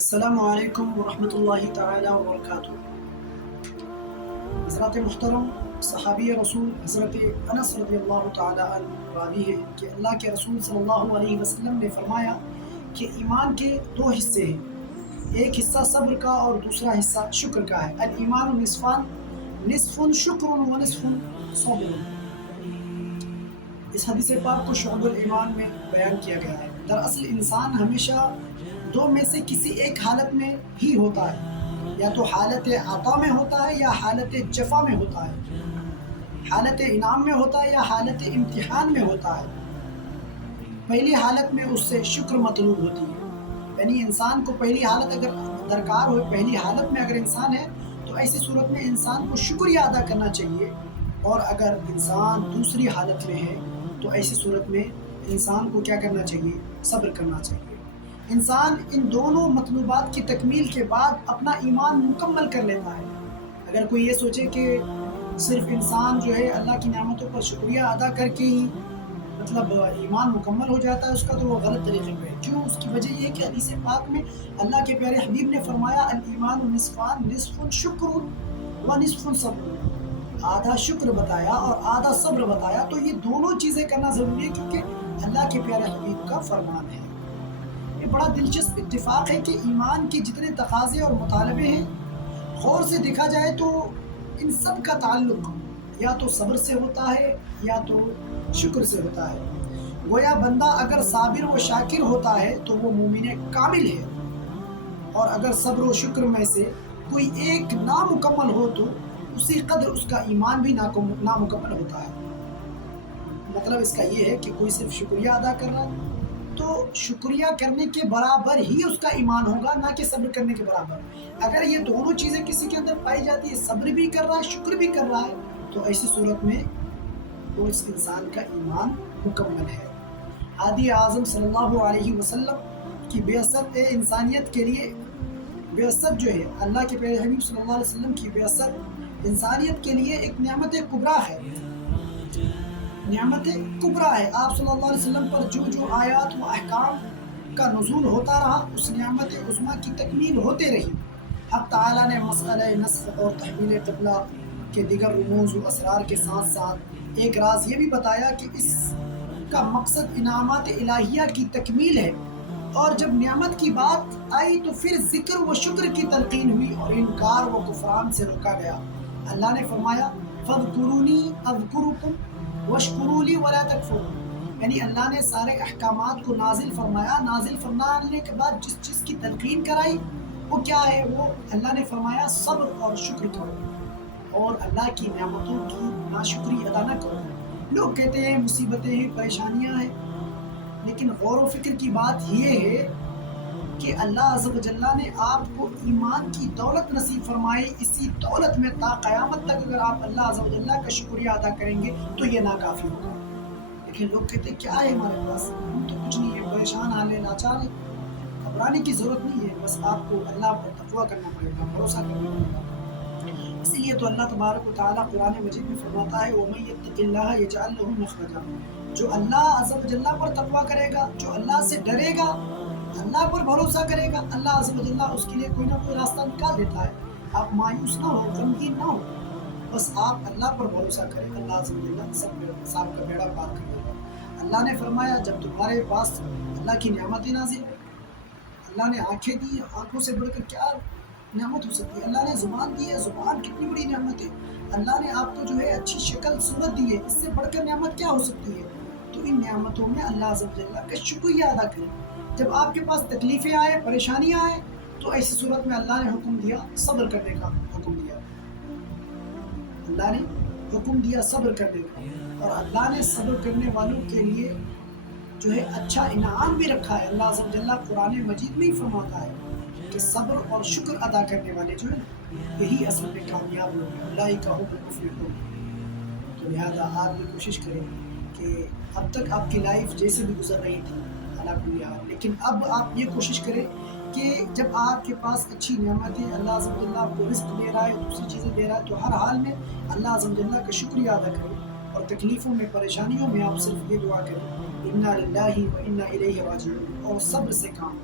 السلام علیکم ورحمۃ اللہ تعالی وبرکاتہ۔ حضرات محترم، صحابی رسول حضرت انس رضی اللہ تعالی عنہ راوی ہے کہ اللہ کے رسول صلی اللہ علیہ وسلم نے فرمایا کہ ایمان کے دو حصے ہیں، ایک حصہ صبر کا اور دوسرا حصہ شکر کا ہے۔ الایمان نصفان، نصف شکر و نصف صبر۔ اس حدیث پاک کو شعب الایمان میں بیان کیا گیا ہے۔ دراصل انسان ہمیشہ دو میں سے کسی ایک حالت میں ہی ہوتا ہے، یا تو حالت عطا میں ہوتا ہے یا حالت جفا میں ہوتا ہے، حالت انعام میں ہوتا ہے یا حالت امتحان میں ہوتا ہے۔ پہلی حالت میں اس سے شکر مطلوب ہوتی ہے، یعنی انسان کو پہلی حالت اگر درکار ہو، پہلی حالت میں اگر انسان ہے تو ایسی صورت میں انسان کو شکریہ ادا کرنا چاہیے، اور اگر انسان دوسری حالت میں ہے تو ایسی صورت میں انسان کو کیا کرنا چاہیے؟ صبر کرنا چاہیے۔ انسان ان دونوں مطلوبات کی تکمیل کے بعد اپنا ایمان مکمل کر لیتا ہے۔ اگر کوئی یہ سوچے کہ صرف انسان جو ہے اللہ کی نعمتوں پر شکریہ ادا کر کے ہی مطلب ایمان مکمل ہو جاتا ہے اس کا، تو وہ غلط طریقے پہ ہے۔ کیوں؟ اس کی وجہ یہ کہ حدیث پاک میں اللہ کے پیارے حبیب نے فرمایا الایمان نصفان، نصف شکر و نصف صبر۔ آدھا شکر بتایا اور آدھا صبر بتایا، تو یہ دونوں چیزیں کرنا ضروری ہے کیونکہ اللہ کے پیارے حبیب کا فرمان ہے۔ یہ بڑا دلچسپ اتفاق ہے کہ ایمان کے جتنے تقاضے اور مطالبے ہیں، غور سے دیکھا جائے تو ان سب کا تعلق یا تو صبر سے ہوتا ہے یا تو شکر سے ہوتا ہے۔ گویا بندہ اگر صابر و شاکر ہوتا ہے تو وہ مومن کامل ہے، اور اگر صبر و شکر میں سے کوئی ایک نامکمل ہو تو اسی قدر اس کا ایمان بھی نامکمل ہوتا ہے۔ مطلب اس کا یہ ہے کہ کوئی صرف شکریہ ادا کر رہا ہے تو شکریہ کرنے کے برابر ہی اس کا ایمان ہوگا، نہ کہ صبر کرنے کے برابر۔ اگر یہ دونوں چیزیں کسی کے اندر پائی جاتی ہے، صبر بھی کر رہا ہے شکر بھی کر رہا ہے، تو ایسی صورت میں وہ اس انسان کا ایمان مکمل ہے۔ ہادی اعظم صلی اللہ علیہ وسلم کی بعثت انسانیت کے لیے، بعثت جو ہے اللہ کے پیارے حبیب صلی اللہ علیہ وسلم کی بعثت انسانیت کے لیے ایک نعمت کبریٰ ہے، نعمت کبریٰ ہے۔ آپ صلی اللہ علیہ وسلم پر جو آیات و احکام کا نزول ہوتا رہا، اس نعمت عظمیٰ کی تکمیل ہوتے رہی۔ حق تعالیٰ نے مسئلہ نسخ اور تحویل قبلہ کے دیگر رموز و اسرار کے ساتھ ساتھ ایک راز یہ بھی بتایا کہ اس کا مقصد انعامات الہیہ کی تکمیل ہے، اور جب نعمت کی بات آئی تو پھر ذکر و شکر کی تلقین ہوئی اور انکار و کفران سے روکا گیا۔ اللہ نے فرمایا فاذکرونی اذکرکم واشکروا لی ولا تکفرون، یعنی اللہ نے سارے احکامات کو نازل فرمایا، نازل فرمانے کے بعد جس چیز کی تلقین کرائی وہ کیا ہے؟ وہ اللہ نے فرمایا صبر اور شکر کرو، اور اللہ کی نعمتوں کی ناشکری ادا نہ کرو۔ لوگ کہتے ہیں مصیبتیں ہیں، پریشانیاں ہیں، لیکن غور و فکر کی بات یہ ہے کہ اللہ عز و جل نے آپ کو ایمان کی دولت نصیب فرمائی۔ اسی دولت میں تا قیامت تک اگر آپ اللہ عز و جل کا شکریہ ادا کریں گے تو یہ ناکافی ہوگا۔ لیکن لوگ کہتے ہیں کیا ہے ہمارے پاس، ہم تو کچھ نہیں ہے، پریشان حال ہے، لاچار ہے۔ گھبرانے کی ضرورت نہیں ہے، بس آپ کو اللہ پر تقویٰ کرنا پڑے گا، بھروسہ کرنا پڑے گا۔ اسی لیے تو اللہ تبارک و تعالیٰ قرآن مجید میں فرماتا ہے وَمَن يَتَّقِ اللَّهَ يَجْعَل لَّهُ مَخْرَجًا، جو اللہ عز و جل پر تقویٰ کرے گا، جو اللہ سے ڈرے گا، اللہ پر بھروسہ کرے گا، اللہ عز و جل اس کے لیے کوئی نہ کوئی راستہ نکال دیتا ہے۔ آپ مایوس نہ ہو، غمگین نہ ہو، بس آپ اللہ پر بھروسہ کریں، اللہ عز و جل سب کا بیڑا پار کر دے گا۔ اللہ نے فرمایا جب تمہارے پاس اللہ کی نعمتیں نازل ہو، اللہ نے آنکھیں دی، آنکھوں سے بڑھ کر کیا نعمت ہو سکتی ہے؟ اللہ نے زبان دی ہے، زبان کتنی بڑی نعمت ہے۔ اللہ نے آپ کو جو ہے اچھی شکل صورت دی ہے، اس سے بڑھ کر نعمت کیا ہو سکتی ہے؟ تو ان نعمتوں میں اللہ عز و جل کا شکریہ ادا کریں۔ جب آپ کے پاس تکلیفیں آئے، پریشانیاں آئے، تو ایسی صورت میں اللہ نے حکم دیا صبر کرنے کا، حکم دیا اللہ نے حکم دیا صبر کرنے کا، اور اللہ نے صبر کرنے والوں کے لیے جو ہے اچھا انعام بھی رکھا ہے۔ اللہ عز و جل قرآن مجید میں ہی فرماتا ہے کہ صبر اور شکر ادا کرنے والے جو ہے یہی اصل میں کامیاب لوگ ہیں، اولئک هم المفلحون۔ تو لہٰذا آپ بھی کوشش کریں کہ اب تک آپ کی لائف جیسے بھی گزر رہی تھی اللہ کو یاد، لیکن اب آپ یہ کوشش کریں کہ جب آپ کے پاس اچھی نعمتیں اللہ عز و جل آپ کو رزق دے رہا ہے، دوسری چیزیں دے رہا ہے، تو ہر حال میں اللہ عز و جل کا شکریہ ادا کریں، اور تکلیفوں میں، پریشانیوں میں آپ صرف یہ دعا کریں اِنَّا لِلَّهِ وَإِنَّا إِلَيْهِ رَاجِعُونَ، اور صبر سے کام